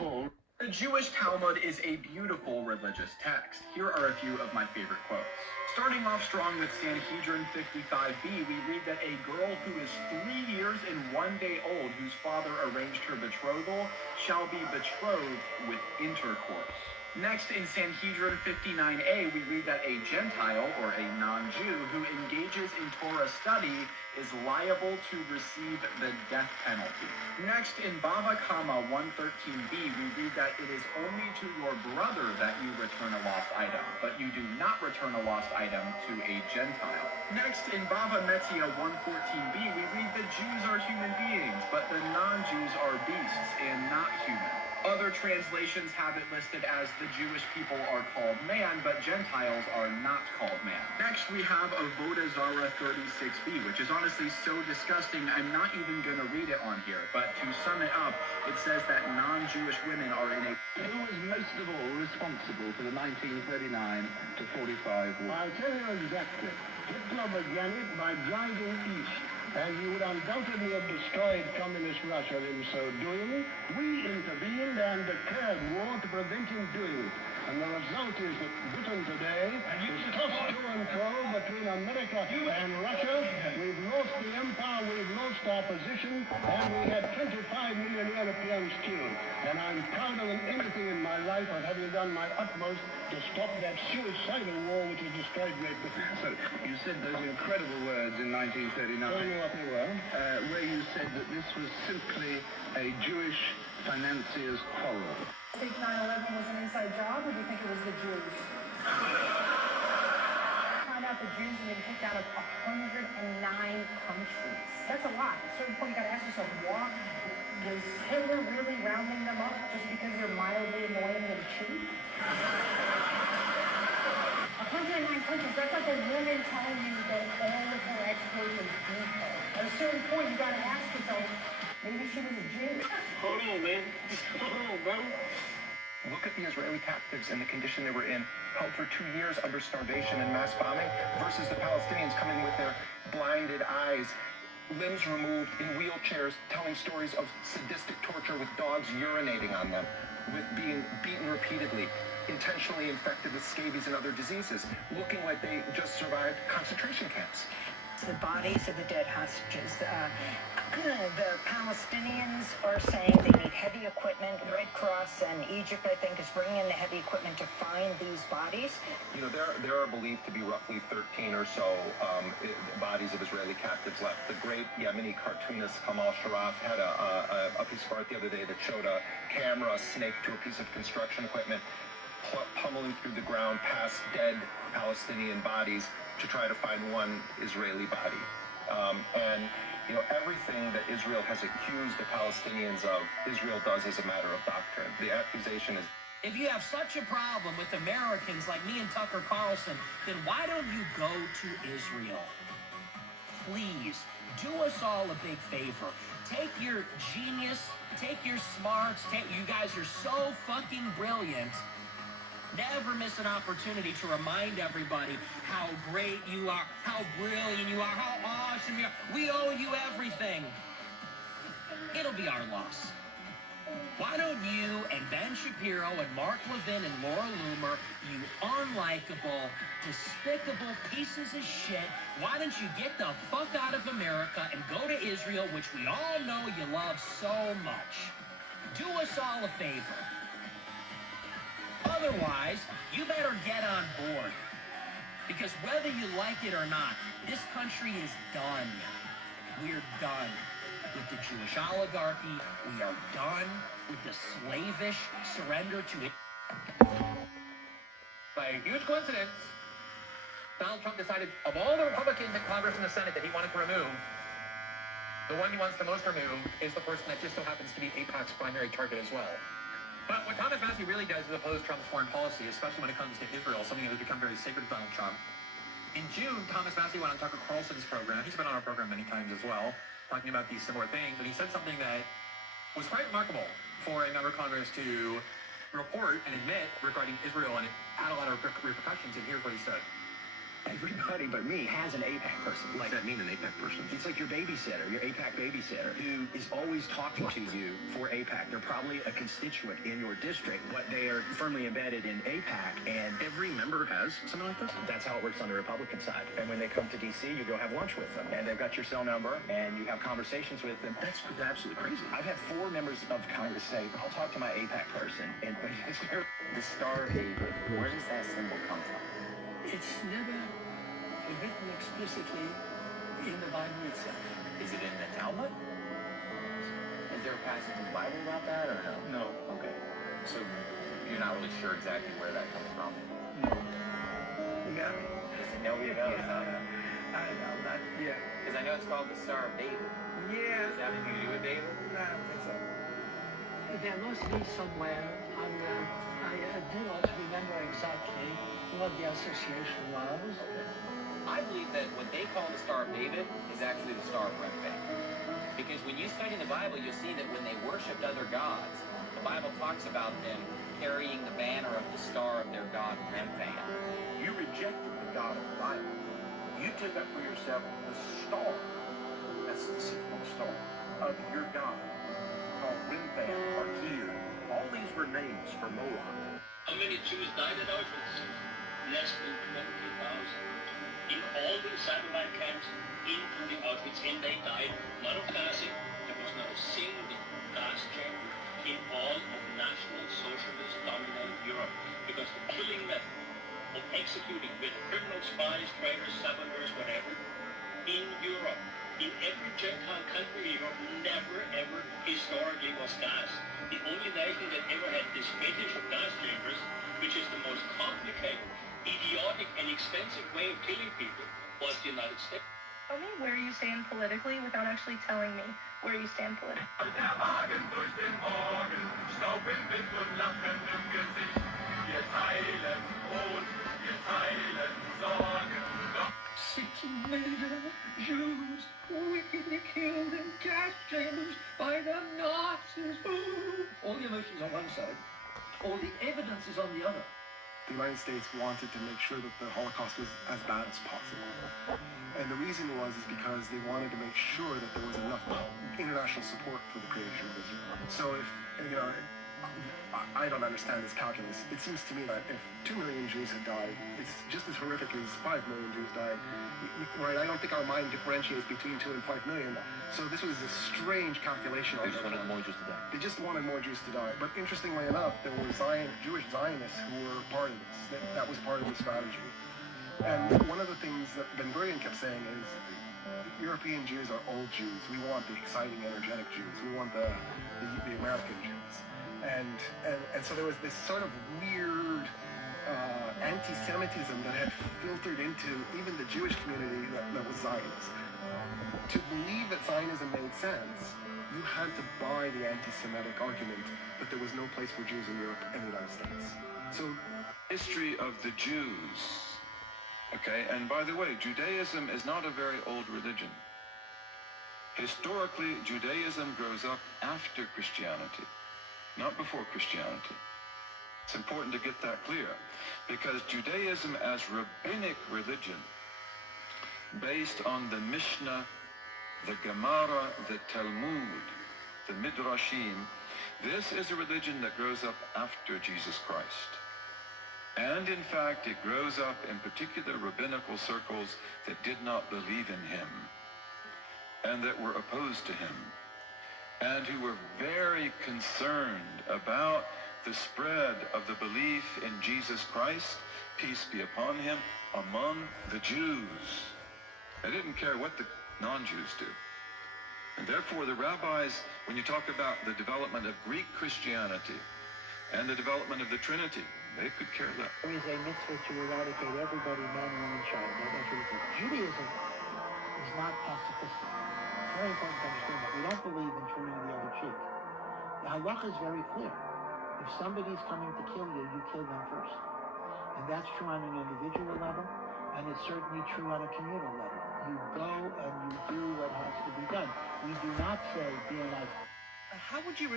of all. The Jewish Talmud is a beautiful religious text. Here are a few of my favorite quotes. Starting off strong with Sanhedrin 55b, we read that a girl who is 3 years and 1 day old, whose father arranged her betrothal, shall be betrothed with intercourse. Next, in Sanhedrin 59a, we read that a Gentile, or a non-Jew, who engages in Torah study is liable to receive the death penalty. Next, in Bava Kama 113b, we read that it is only to your brother that you return a lost item, but you do not return a lost item to a Gentile. Next, in Bava Metzia 114b, we read that Jews are human beings, but the non-Jews are beasts and not human. Other translations have it listed as the Jewish people are called man, but Gentiles are not called man. Next, we have Avodah Zarah 36b, which is honestly so disgusting, I'm not even going to read it on here. But to sum it up, it says that non-Jewish women are in a... Who was most of all responsible for the 1939 to 45 war? I'll tell you exactly. Hitler began it by driving east, and he would undoubtedly have destroyed communist Russia in so doing. We intervened and declared war to prevent him doing it. And the result is that Britain today is tossed to and fro between America and Russia. We've lost the empire, we've lost our position, and we had 25 million Europeans killed. And I'm prouder than anything in my life of having done my utmost to stop that suicidal war which has destroyed Great Britain. So, you said those incredible words in 1939. Tell me what they were. Where you said that this was simply a Jewish financier's quarrel. Do you think 9/11 was an inside job, or do you think it was the Jews? Find out the Jews have been kicked out of 109 countries. That's a lot. At a certain point, you got to ask yourself, why? Was Hitler really rounding them up just because they're mildly annoying and cheap? 109 countries, that's like a woman telling you that all of her ex-boyfriends beat her. At a certain point, you got to ask yourself, maybe she was a Jew. Hold on, man. Hold on, bro. Look at the Israeli captives and the condition they were in, held for 2 years under starvation and mass bombing, versus the Palestinians coming with their blinded eyes, limbs removed, in wheelchairs, telling stories of sadistic torture with dogs urinating on them, with being beaten repeatedly, intentionally infected with scabies and other diseases, looking like they just survived concentration camps. The bodies of the dead hostages. The Palestinians are saying they need heavy equipment. Red Cross and Egypt, I think, is bringing in the heavy equipment to find these bodies. You know, there are believed to be roughly 13 or so bodies of Israeli captives left. The great Yemeni cartoonist Kamal Sharaf had a piece of art the other day that showed a camera snaked to a piece of construction equipment, pummeling through the ground past dead Palestinian bodies to try to find one Israeli body. And, you know, everything that Israel has accused the Palestinians of, Israel does as a matter of doctrine. The accusation is... If you have such a problem with Americans like me and Tucker Carlson, then why don't you go to Israel? Please, do us all a big favor. Take your genius, take your smarts, you guys are so fucking brilliant. Never miss an opportunity to remind everybody how great you are, how brilliant you are, how awesome you are. We owe you everything. It'll be our loss. Why don't you and Ben Shapiro and Mark Levin and Laura Loomer, you unlikable, despicable pieces of shit, why don't you get the fuck out of America and go to Israel, which we all know you love so much. Do us all a favor. Otherwise, you better get on board. Because whether you like it or not, this country is done. We're done with the Jewish oligarchy. We are done with the slavish surrender to it. By a huge coincidence, Donald Trump decided of all the Republicans in Congress and the Senate that he wanted to remove, the one he wants to most remove is the person that just so happens to be AIPAC's primary target as well. But what Thomas Massie really does is oppose Trump's foreign policy, especially when it comes to Israel, something that has become very sacred to Donald Trump. In June, Thomas Massie went on Tucker Carlson's program. He's been on our program many times as well, talking about these similar things. And he said something that was quite remarkable for a member of Congress to report and admit regarding Israel, and it had a lot of repercussions. And here's what he said. Everybody but me has an AIPAC person. What does that mean, an AIPAC person? It's like your babysitter, your AIPAC babysitter, who is always talking to you for AIPAC. They're probably a constituent in your district, but they are firmly embedded in AIPAC, and Every member has something like this? that's how it works on the Republican side. And when they come to D.C., you go have lunch with them, and they've got your cell number, and you have conversations with them. That's absolutely crazy. I've had 4 members of Congress say, I'll talk to my AIPAC person, and The Star of David, where does that symbol come from? It's never written explicitly in the Bible itself. Is it in the Talmud? Is there a passage in the Bible about that, or no? No. Okay. So you're not really sure exactly where that comes from? No. You got me. Nobody knows, huh? I know, not yet. Because I know it's called the Star of David. Yeah. Does that have anything to do with David? No, I don't think so. There must be somewhere. I do not remember exactly what the association was. I believe that what they call the Star of David is actually the Star of Remphan. Because when you study the Bible, you'll see that when they worshipped other gods, the Bible talks about them carrying the banner of the star of their god Remphan. you rejected the God of the Bible. You took up for yourself the star, that's the 6-point star, of your God, called Remphan or Tyr. All these were names for Moloch. How many Jews died at Auschwitz? Less than 20,000. In all the satellite camps, including Auschwitz, and they died not of gassing. There was not a single gas chamber in all of National Socialist dominated Europe, because the killing method of executing with criminal spies, traitors, saboteurs, whatever, in Europe, in every Gentile country in Europe, never ever historically was gas. The only nation that ever had this fetish of gas chambers, which is the most complicated, idiotic, and expensive way of killing people, was the United States. Tell me where you stand politically without actually telling me where you stand politically. Six million Jews wickedly killed in gas chambers by the Nazis. All the emotions on one side, all the evidence is on the other. The United States wanted to make sure that the Holocaust was as bad as possible. And the reason was because they wanted to make sure that there was enough international support for the creation of Israel. So if, I don't understand this calculus. It seems to me that if 2 million Jews had died, it's just as horrific as 5 million Jews died. Right? I don't think our mind differentiates between 2 and 5 million. So this was a strange calculation. They just wanted more Jews to die. They just wanted more Jews to die. But interestingly enough, there were Jewish Zionists who were part of this. That was part of the strategy. And one of the things that Ben Gurion kept saying is, European Jews are old Jews. We want the exciting, energetic Jews. We want the American Jews. And so there was this sort of weird anti-Semitism that had filtered into even the Jewish community that was Zionist. To believe that Zionism made sense, you had to buy the anti-Semitic argument that there was no place for Jews in Europe and the United States. So, history of the Jews. Okay, and by the way, Judaism is not a very old religion. Historically, Judaism grows up after Christianity, not before Christianity. It's important to get that clear, because Judaism as rabbinic religion, based on the Mishnah, the Gemara, the Talmud, the Midrashim, this is a religion that grows up after Jesus Christ. And in fact, it grows up in particular rabbinical circles that did not believe in him, and that were opposed to him, and who were very concerned about the spread of the belief in Jesus Christ, peace be upon him, among the Jews. They didn't care what the non-Jews do. And therefore the rabbis, when you talk about the development of Greek Christianity and the development of the Trinity, they could care less. There is a mitzvah to eradicate everybody, man, woman, child. That's what it is. Judaism is not pacifistic. It's very important to understand that. We don't believe in turning the other cheek. The halacha is very clear. If somebody's coming to kill you, you kill them first. And that's true on an individual level, and it's certainly true on a communal level. You go and you do what has to be done. We do not say, be a nice. How would you